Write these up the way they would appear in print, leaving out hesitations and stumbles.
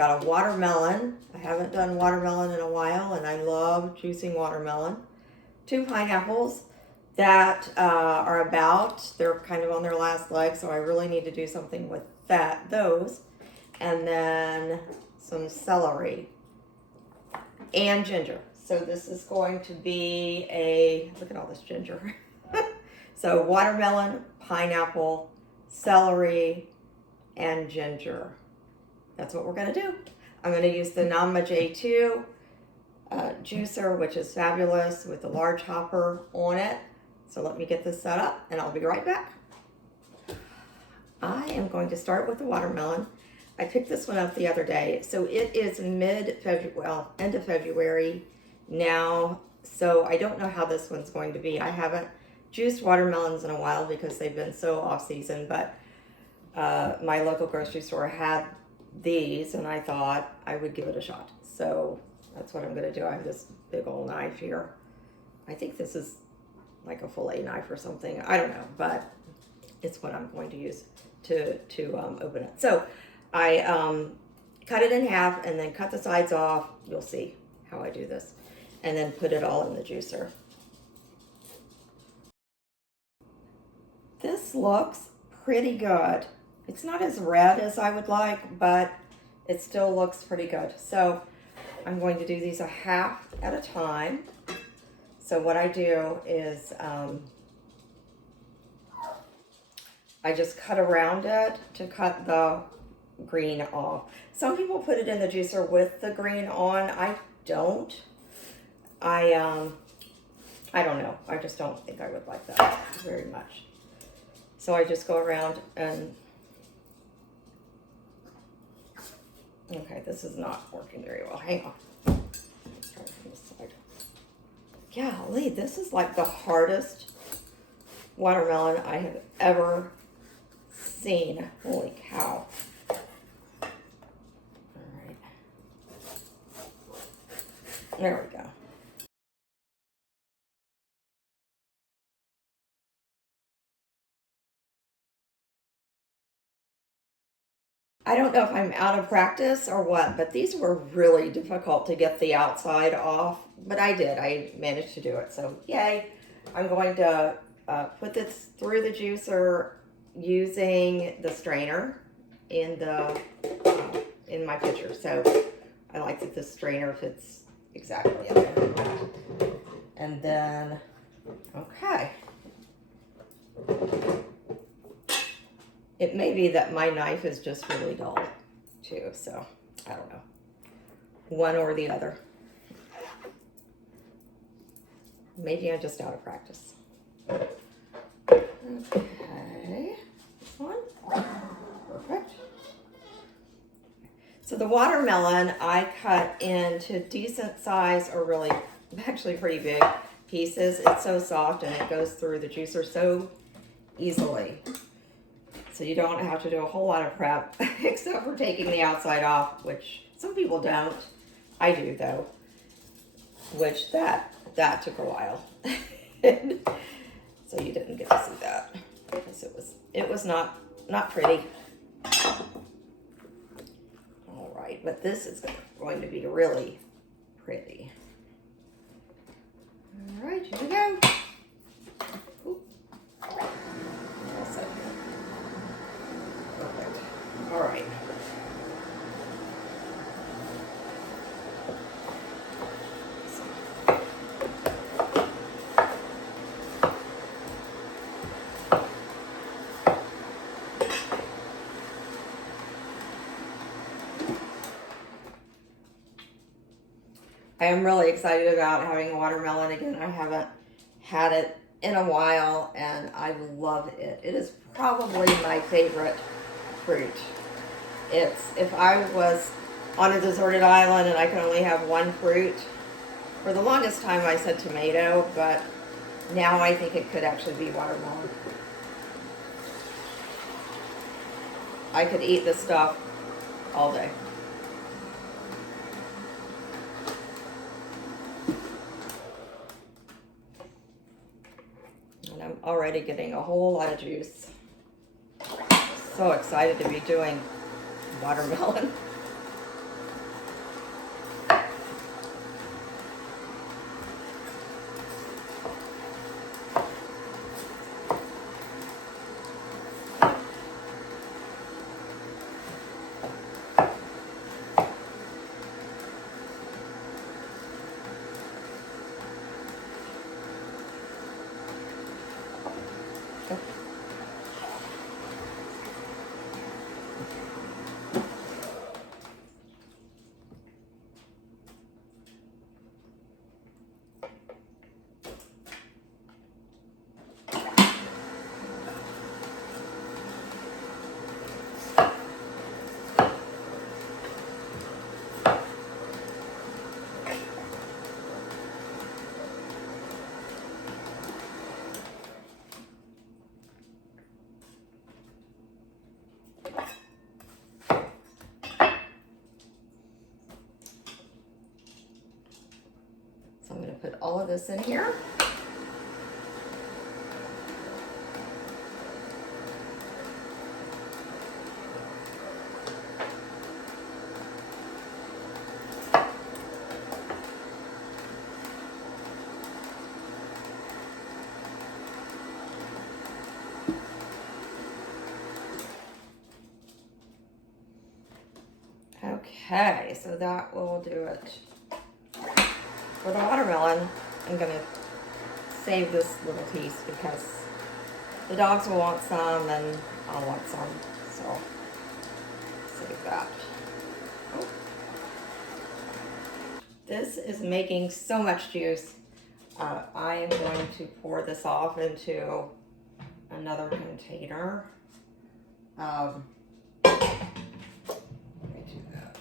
got a watermelon. I haven't done watermelon in a while, and I love juicing watermelon. 2 pineapples that they're kind of on their last leg, so I really need to do something with those. And then some celery and ginger. So this is going to be look at all this ginger. So watermelon, pineapple, celery, and ginger. That's what we're gonna do. I'm gonna use the Nama J2 juicer, which is fabulous, with the large hopper on it. So let me get this set up and I'll be right back. I am going to start with the watermelon. I picked this one up the other day. So it is end of February now. So I don't know how this one's going to be. I haven't juiced watermelons in a while because they've been so off season, but my local grocery store had these and I thought I would give it a shot. So that's what I'm gonna do. I have this big old knife here. I think this is like a fillet knife or something. I don't know, but it's what I'm going to use to open it. So I cut it in half and then cut the sides off. You'll see how I do this. And then put it all in the juicer. This looks pretty good. It's not as red as I would like, but it still looks pretty good. So I'm going to do these a half at a time. So what I do is I just cut around it to cut the green off. Some people put it in the juicer with the green on. I don't. I don't know. I just don't think I would like that very much. So I just go around and, okay, this is not working very well. Hang on. Let's try it from this side. Golly, this is like the hardest watermelon I have ever seen. Holy cow. All right. There we go. I don't know if I'm out of practice or what, but these were really difficult to get the outside off, but I did. I managed to do it, so yay. I'm going to put this through the juicer using the strainer in my pitcher. So I like that the strainer fits exactly in there. And then, okay. It may be that my knife is just really dull too, so I don't know. One or the other. Maybe I'm just out of practice. Okay, this one, perfect. So the watermelon I cut into decent size, or really actually pretty big pieces. It's so soft and it goes through the juicer so easily. So you don't have to do a whole lot of prep except for taking the outside off, which some people don't. I do though, which that took a while. So you didn't get to see that because it was not pretty. All right, but this is going to be really pretty. All right, here we go. All right. I am really excited about having watermelon again. I haven't had it in a while and I love it. It is probably my favorite fruit. If I was on a deserted island and I could only have one fruit, for the longest time I said tomato, but now I think it could actually be watermelon. I could eat this stuff all day. And I'm already getting a whole lot of juice. So excited to be doing watermelon. So I'm going to put all of this in here. Okay, so that will do it. For the watermelon, I'm going to save this little piece because the dogs will want some and I'll want some, so save that. Oh. This is making so much juice. I am going to pour this off into another container. Let me do that.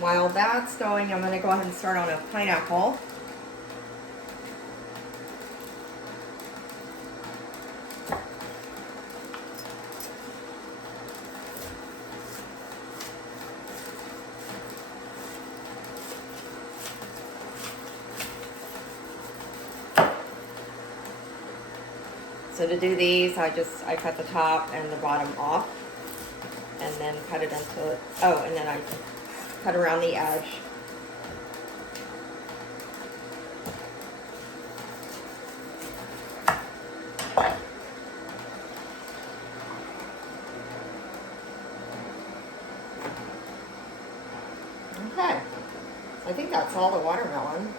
While that's going, I'm going to go ahead and start on a pineapple. So to do these, I cut the top and the bottom off, and then cut it into, oh, and then I cut around the edge. Okay, I think that's all the watermelon.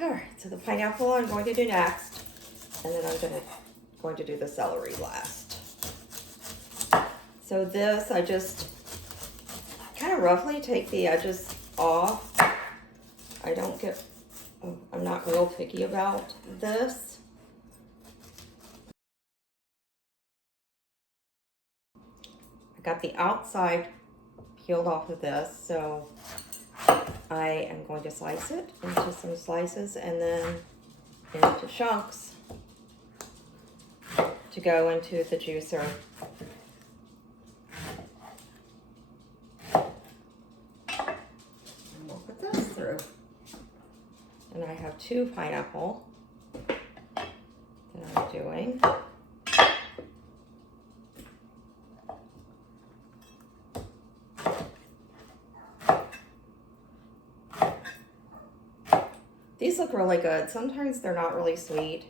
Alright, so the pineapple I'm going to do next, and then I'm going to do the celery last. So this, I just kind of roughly take the edges off. I'm not real picky about this. I got the outside peeled off of this, so I am going to slice it into some slices and then into chunks to go into the juicer. And we'll put this through. And I have 2 pineapple that I'm doing. These look really good. Sometimes they're not really sweet,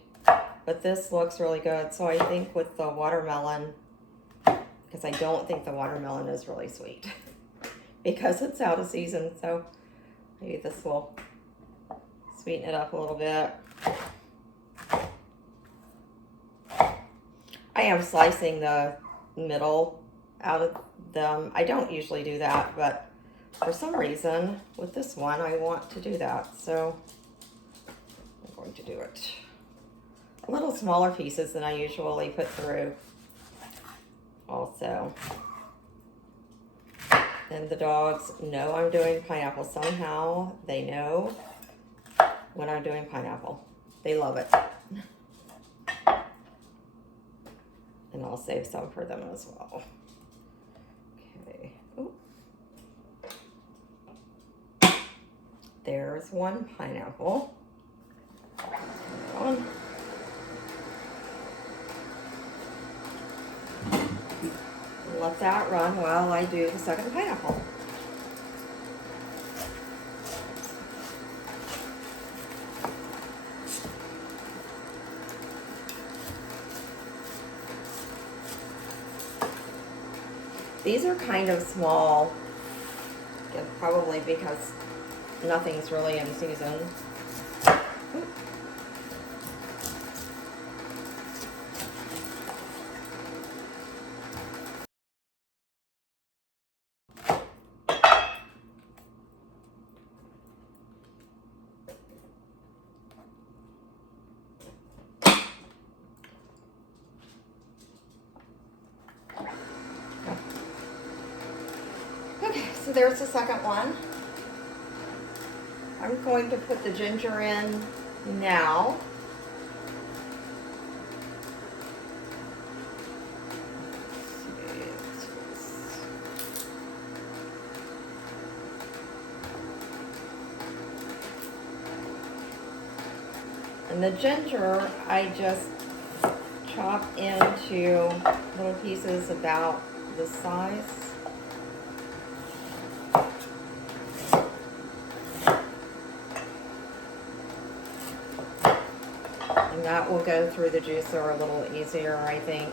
but this looks really good. So I think with the watermelon, because I don't think the watermelon is really sweet because it's out of season. So maybe this will sweeten it up a little bit. I am slicing the middle out of them. I don't usually do that, but for some reason with this one, I want to do that. So I'm going to do it. A little smaller pieces than I usually put through also. And the dogs know I'm doing pineapple somehow. They know when I'm doing pineapple. They love it. And I'll save some for them as well. Okay. Ooh. There's one pineapple. On. Let that run while I do the second pineapple. These are kind of small, probably because nothing's really in season. So there's the second one. I'm going to put the ginger in now. And the ginger, I just chop into little pieces about this size. And that will go through the juicer a little easier, I think.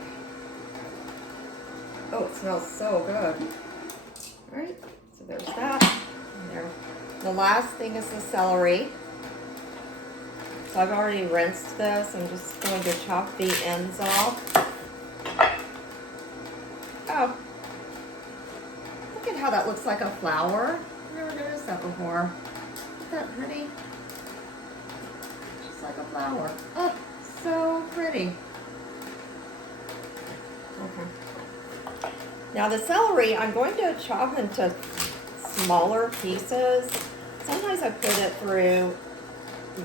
Oh, it smells so good. All right, so there's that. And there. The last thing is the celery. So I've already rinsed this. I'm just going to chop the ends off. Oh, look at how that looks like a flower. I've never noticed that before. Look at that, honey. Just like a flower. Oh, so pretty. Okay. Now the celery, I'm going to chop into smaller pieces. Sometimes I put it through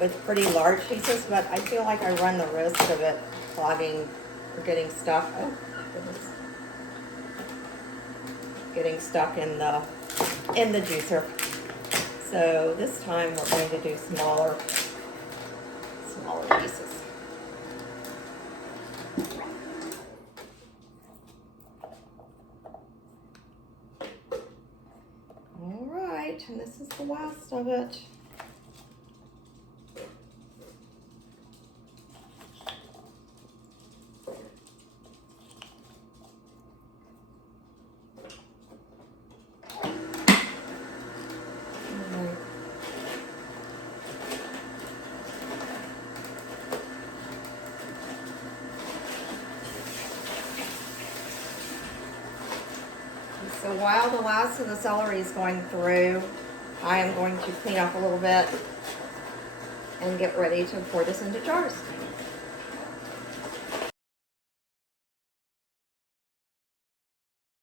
with pretty large pieces, but I feel like I run the risk of it clogging or getting stuck. Oh, goodness. Getting stuck in the juicer. So this time we're going to do smaller pieces. All right, and this is the last of it. So while the last of the celery is going through, I am going to clean up a little bit and get ready to pour this into jars.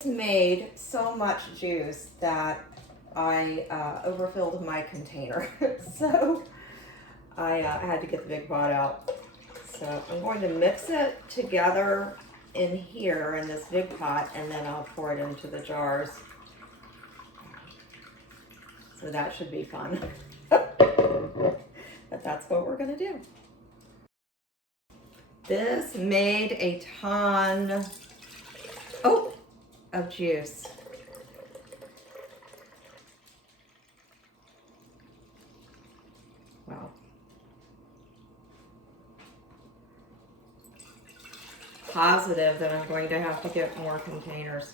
Made so much juice that I overfilled my container. So I had to get the big pot out. So I'm going to mix it together in here in this big pot, and then I'll pour it into the jars. So that should be fun. But that's what we're gonna do. This made a ton of juice. Wow. Positive that I'm going to have to get more containers.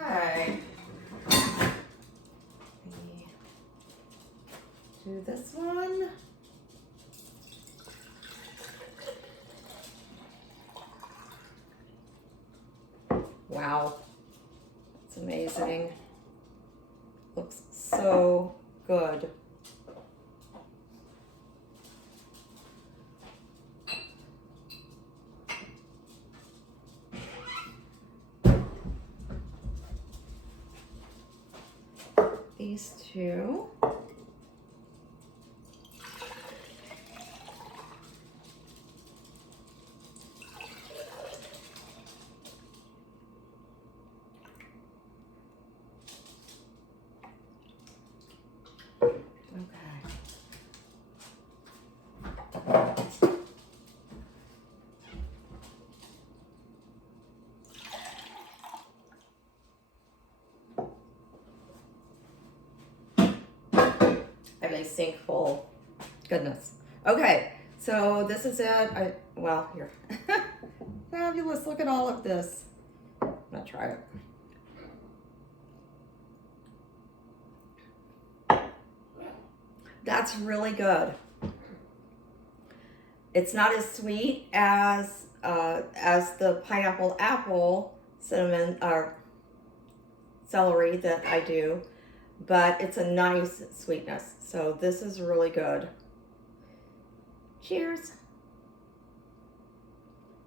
Okay. Do this one. Wow, it's amazing. Looks so good. These two. I have a sink full. Goodness. Okay, so this is it. Well, here. Fabulous. Look at all of this. I'm gonna try it. That's really good. It's not as sweet as the pineapple apple cinnamon or celery that I do, but it's a nice sweetness. So this is really good. Cheers.